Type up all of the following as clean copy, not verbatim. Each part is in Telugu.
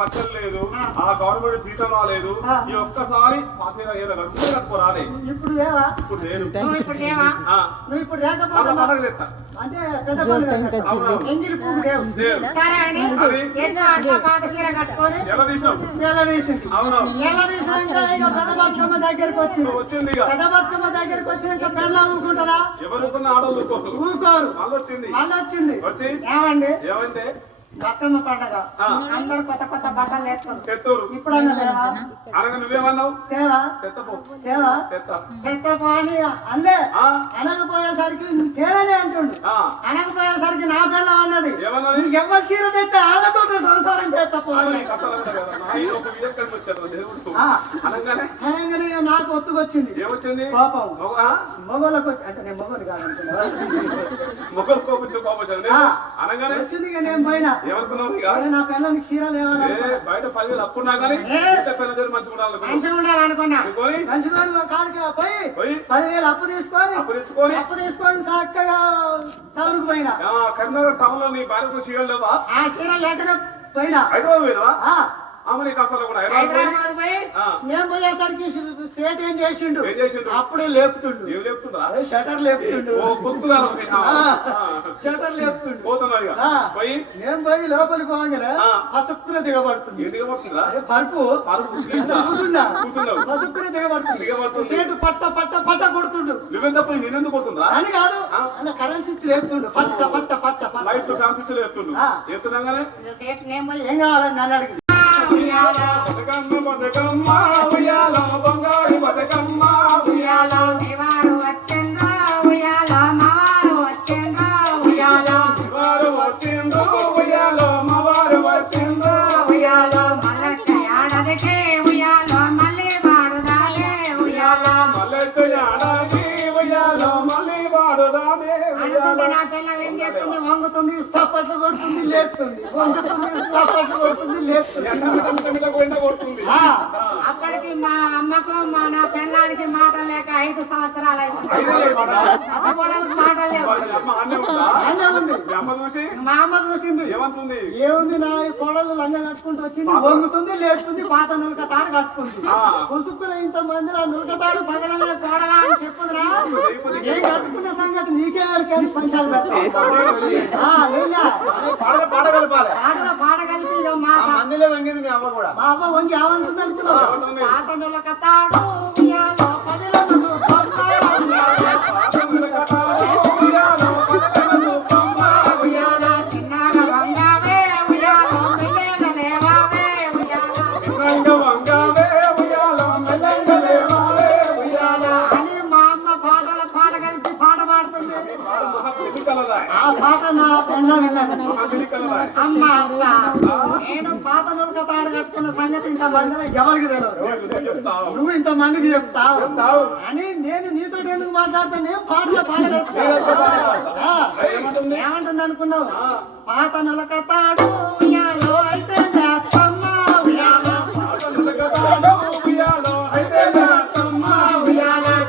పచ్చలు లేదు, ఆ గవర్నమెంట్ జీతం రాలేదు. ఈ ఒక్కసారి కట్టుకోరాలే. ఇప్పుడు లేవా? ఇప్పుడు లేదు. నువ్వు ఇప్పుడు లేకపోతే అంటే పెద్ద ఎంగిలి పువ్వు లేవు. సరే అని పాత చీర కట్టుకొని పెద్ద బతుకమ్మ దగ్గరికి వచ్చింది. పెద్ద బతుకమ్మ దగ్గరికి వచ్చినాక పెళ్ళ ఊరుకుంటారా? ఊరుకోరు. మళ్ళీ వచ్చింది. ఏమండి బతుకమ్మ పండగ అందరు కొత్త కొత్త బట్టలు వేస్తారు. ఇప్పుడు నువ్వేమన్నావు? అని అల్లే అనకపోయేసరికి తేలనే అంటుండు. అనకపోయేసరికి నా పిల్ల అన్నది ఎవరి చీర తెస్తే వాళ్ళతో సంసారం చేస్తా. అనగానే నాకు ఒత్తుకొచ్చింది. ఏమొచ్చింది? కోపం. మొగోళ్ళకి వచ్చి అంటే నేను మొగోలు కాదనుకున్నా. వచ్చింది ఇక నేను పోయినా. నా పిల్లలకి చీర లేవాలి. బయట 10,000 అప్పున్నా కానీ మంచిగా ఉండాలనుకున్నా. మంచిగా కాడికి పోయి 10,000 అప్పు తీసుకొని చక్కగా టౌన్కి పోయినా. కరీంనగర్ టౌన్ లో నీ భార్యకు చీరలు లేవా? ఆ చీర లేకనే పోయినా. హైదరాబాద్ పోయినా? నేను పోయేసరికి సేట్ ఏం చేసిండు? అప్పుడే లేపుతుండు. షటర్ లేపుతుండు. షటర్ లేపుతుండు. నేను పోయి లోపలికి పోగానే పసుపున దిగబడుతుంది. పరుపు కూర్చున్నా పసుపున దిగబడుతుంది. సేటు పట్ట పట్ట పట్ట కొడుతుండు. అని కాదు అన్న కరెంట్ స్విచ్ లేపుతుండు. పట్ట పట్ట పట్ట సేటు నేను పోయి ఏం కావాలని నన్ను అడిగి బతుకమ్మ ఉయ్యాలో బంగారు బతుకమ్మ ఉయ్యాలో వారు వచ్చిండ్రు ఉయ్యాలో మవారు వచ్చిండ్రు ఉయ్యాలో వచ్చిండ్రు ఉయ్యాలో మవారు వచ్చిండ్రు ఉయ్యాలో మల్లెచ్చ ఏడాదికి ఉయ్యాలో మళ్ళీ వాడుదాలే ఉయ్యాలో మల్లెచ్చ ఏడాది ఉయ్యాలో మళ్ళీ వాడుదాలే. నా పిల్ల ఏం చేస్తుంది? వంగుతుంది, చప్పట్లు కొడుతుంది, లేస్తుంది. వంగుతుంది, చప్పట్లు కొడుతుంది, లేస్తుంది. అప్పటికి మా అమ్మకు నా పెళ్ళానికి మాట లేక 5 సంవత్సరాలు అయింది. మాట లేవు. మా అమ్మ చూసింది. ఏముంది నా కోడలు లంగా కట్టుకుంటూ వచ్చింది. వంగుతుంది, లేస్తుంది, పాత నులక తాడు కట్టుకుంది. పుసుక్కున ఇంతమంది నా నులక తాడు పగలమే కోడలా అని చెప్పుదురా. నేను కట్టుకున్న సంగతి నీకే వరకే పంచాలు పాడ కలిపి మా అమ్మ వంగి ఏమంటుంది అనుకున్నావు? పాత నులక తాడు నేను పాత నులక తాడు కట్టుకున్న సంగతి ఇంతమందిలో ఎవరికి తెలియదు. నువ్వు ఇంతమందికి చెప్తావు అని నేను నీతో ఎందుకు మాట్లాడతా? నేను పాటలు ఏమంటుంది అనుకున్నావు? పాత నులక తాడు ఉయ్యాలో అయితే ఉయ్యాలో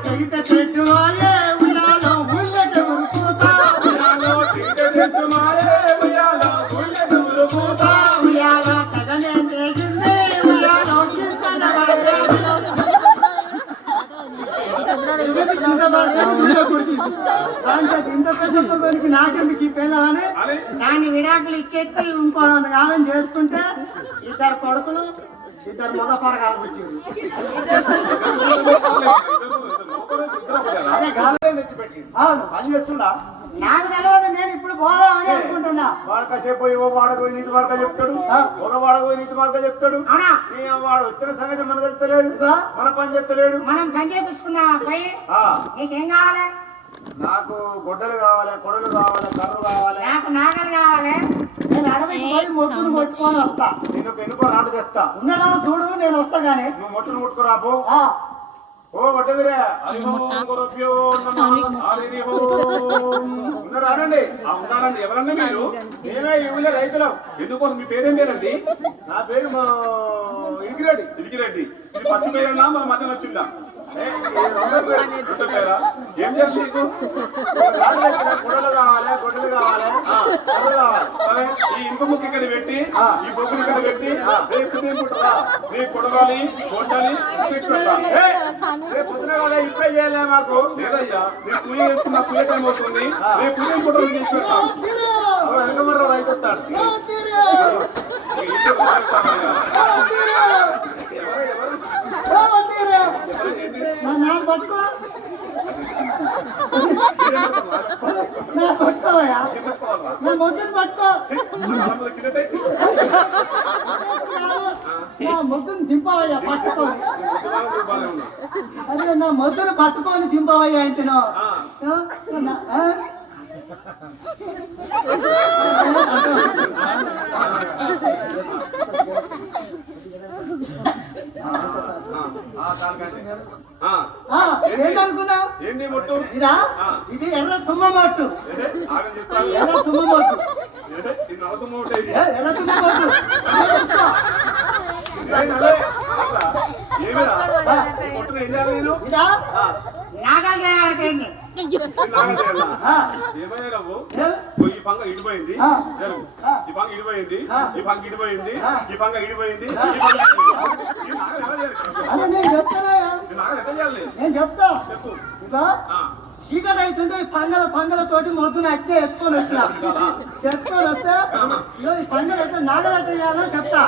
చరిత పెట్టు ఉయ్యాలో ఉల్లెకి ఉరుకుతా ఉయ్యాలో తగనే తేగింది ఉయ్యాలో ఇంత పెద్ద నాకెందుకు ఈ పిల్లవని దాన్ని విడాకులు ఇచ్చేస్తే ఇంకో ఆమెను చేసుకుంటే 2 కొడుకులు 2 మగ పొరగాలు పుట్టింది. అవును పని చేస్తున్నా. నాకు తెలియదు. నేను ఇప్పుడు పోదామని అనుకుంటున్నా. వాడకసేపు వాడకపోయి నీతి మార్గ చెప్తాడు, ఒక వాడకపోయి నీతి మార్గ చెప్తాడు. వాడు వచ్చిన సంగతి మనకు తెలుస్తలేదు, మన పని చెప్తలేడు. మనం పని చేపించుకుందాం. పోయి నీకేం కావాలి? నాకు గొడ్డలు కావాలి, కొడలు కావాలి, కర్రు కావాలి. నాకు నాగలు కావాలి. నేను అడవికి పోయి మొట్టును కొట్టుకొని వస్తా. నేను ఎన్నుకో నాటు తెస్తా. ఉన్నాడా చూడు, నేను వస్తా గానీ నువ్వు మొట్టును కొట్టుకురాబో. ఓ గొడ్డలిరే ఉన్నారండి. ఎవరన్నా మీరు? నేనే ఈ ఊళ్ళో రైతులం. ఎందుకోసం మీ పేరేం పేరండి? నా పేరు ఇరికిరెడ్డి. ఇది పచ్చి పేరున్నా మన మధ్యన వచ్చిందా? ఏం చేయాలి నీకు? గుడ్డలు కావాలి, గుడ్డలు కావాలి, గుడ్డలు కావాలి. సరే, ఈ ఇంకో ముక్క ఇక్కడ పెట్టి ఈ బొగ్గులు ఇక్కడ పెట్టి రేపు నీ కొడవాలి కొట్టాలి రేపు పొద్దున కావాలి, ఇప్పుడే చేయాలి మాకు. లేదయ్యా, నీ పూజ చేసుకున్న పూజ టైం అవుతుంది. రేపు పూజ కూడా చేసి పెడతాం. వెనకమర్ర రైతు వస్తాడు. మొద్దును దింపవయ్యా పట్టుకోని. అదే నా మొద్దును పట్టుకొని దింపవయ్యా అంటున్నా. ఏంటనుకున్నావు? ఏంటి మొట్టు? ఇదా? ఇది ఎర్ర తుమ్మ మొట్టు. ఎర్ర తుమ్మ మొట్టు. ఎర్ర తుమ్మ మొట్టు. ఇదా? నాగాదేవాలకండి ఏమయ్యావు? ఈ పంగ ఇడిపోయింది, ఈ పంగ ఇడిపోయింది, ఈ పంగ ఇడిపోయింది, ఈ పంగ ఇడిపోయింది. నేను చెప్తా. ఇదా? చీకటి అవుతుంటే ఈ పంగలతోటి మొద్దున అట్టే ఎత్తుకొని వచ్చినా. ఎత్తుకొని వస్తే ఈ పంగలు ఎట్లా నాగలట్ట చేయాలో చెప్తా.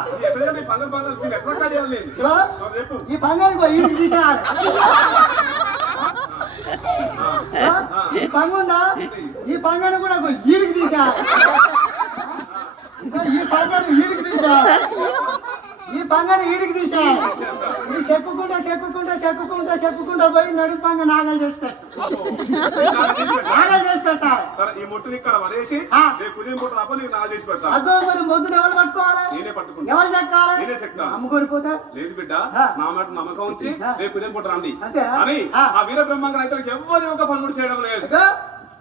ఈ పంగలు ఈడికి తీసేయాలి. ఈ పంగుందా? ఈ పంగను కూడా ఈడికి తీసేయాలి. ఈ పంగను ఈడికి తీసేయాలి. ఈ పంగను ఈడికి తీసేయాలి. ఇది చెప్పుకుంటా పోయి నడుపు పంగ నాగలు చేసి పెట్టాలి. ఈ ముట్టుని ఇక్కడ పడేసి అదో మరి మొద్దులు ఎవరు పట్టుకోవాలి? ఎవరు చెక్కాలి? అమ్ముకొని పోతా లేదు బిడ్డ, నా మాట నమ్మకం ఉంచి రేపు ఉదయం పూట రండి అని ఆ వీర బ్రహ్మంగా రైతులకు ఎవరి ఒక పనులు చేయడం లేదు.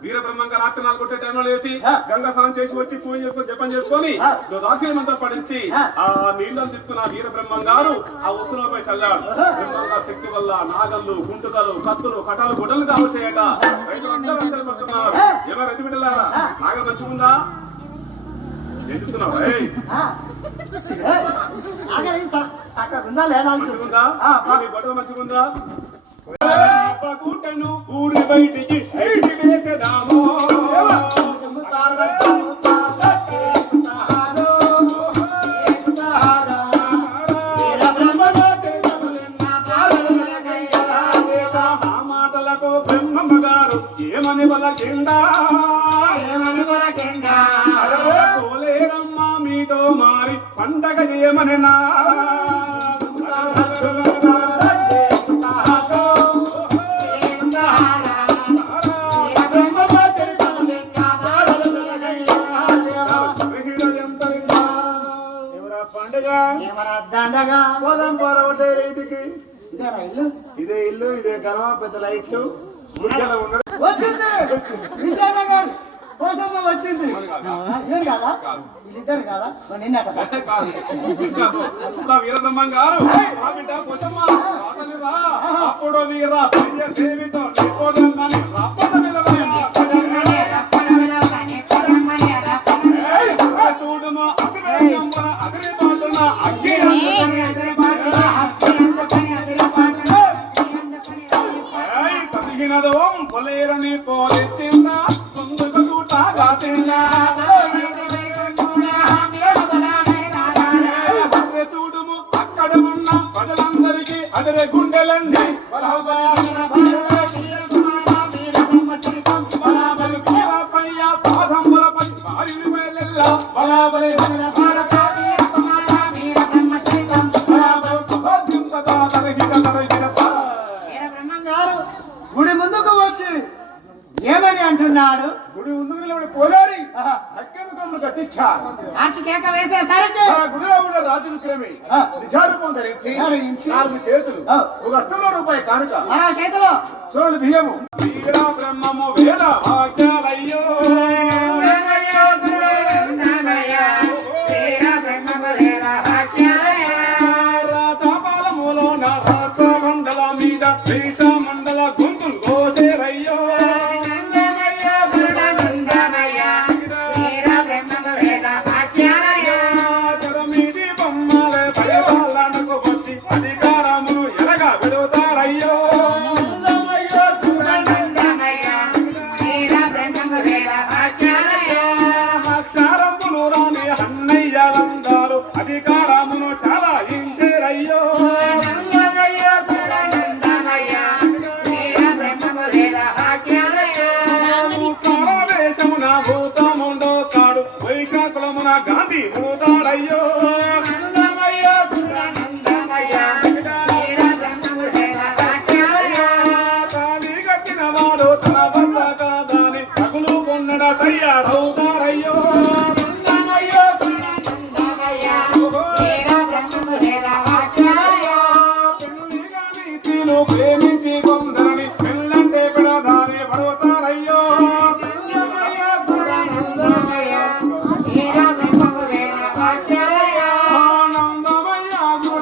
వీర బ్రహ్మంగా రాత్రి 4 కొట్టే టైంలో లేసి గంగా స్నానం చేసి వచ్చి పూజ చేసుకొని జపం చేసుకొని దాక్షిణ్యమంతా పడించి ఆ నీళ్ళని తీసుకున్న వీర బ్రహ్మం గారు ఆ ఉత్తులపై చల్లాడు. బ్రహ్మంగా శక్తి వల్ల నాగళ్ళు, గుంటుకలు, కత్తులు, కటాలు, గుడ్డలు కావచ్చాయట. రైతులందరూ ఆశ్చర్యపడుతున్నారు. ఏమో రైతు బిడ్డలారా, నాగ మంచిగుందా? ఎందుకున్నావు? మంచిగుందా? గొడవ మంచిగుందా? కూటను ఊరి బయటికి వేసేదామో మాటలకు బ్రహ్మమ్మ గారు ఏమని బలకిండా పోలేరమ్మా మీతో మారి పండగ చేయమని నా ఇదే ఇల్లు, ఇదే గర్వ, పెద్ద లైట్లు వచ్చింది. విజయనగర్ కోసమ్మ వచ్చింది. ఏం కాదా? వీళ్ళిద్దరు కాదా? నిన్నట వీరబ్రహ్మం గారు అప్పుడు వీర దేవితో చూడుమో అగ్ని పాటున్న అగ్గి పదిగినదవం పొలేరని పోలిచ్చింద ముందుకు చూట కాసిందా చూడుము అక్కడ ఉన్న ప్రజలందరికీ అదరే గుండెలండి పాదములపై వారిని వెళ్ళెల్లా బలాబలి గుడి ముందుకు వచ్చి ఏమని అంటున్నాడు? గుడి ముందుకు పోలారి అక్కను కట్టించా కేక వేసేసరికి గుడిలో ఉన్న రాజు విక్రమి నిజారూపం ధరించి 4 చేతులు, ఒక హస్తంలో రూపాయి కానుక, మన చేతిలో చూడండి బియ్యము. వీర బ్రహ్మము వేద వాక్యాలయ్యో రాజపాలములో నా రాజ మండల మీద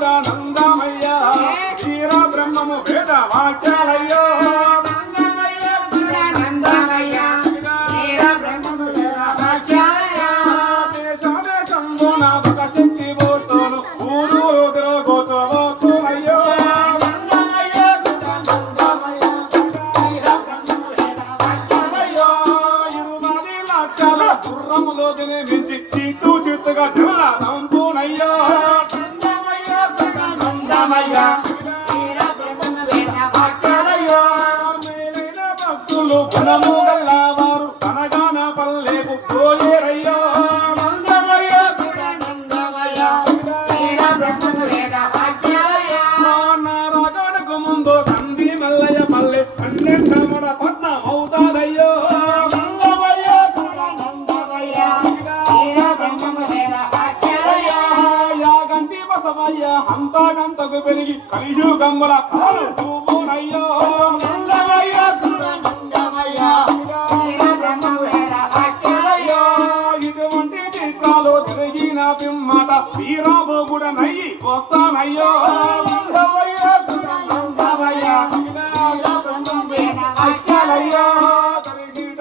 నందమయ్య వీర బ్రహ్మము వేద వాక్యాలయ్యో శక్తి పోతాను ఊరు గోచవయ్యో గుర్రములో మించి చీతు చిత్తుగా నంపునయ్యో భక్తులు గుణము గల్లవారు కనగాన పల్లెకు పోయేరయ్యో రాగడకు ముందు కంది మల్లయ్య పల్లె పన్నెండమడ పట్నం అవుతాదయ్యో యాగంటి బసవయ్య హంతకంతకు పెరిగి కలియుగముల కాలు చూపునయ్యో ఇటువంటి చిత్రాలు తిరిగిన పిమ్మట వీరాబోగుడ నయ్యి వస్తానయ్యో తిరిగిట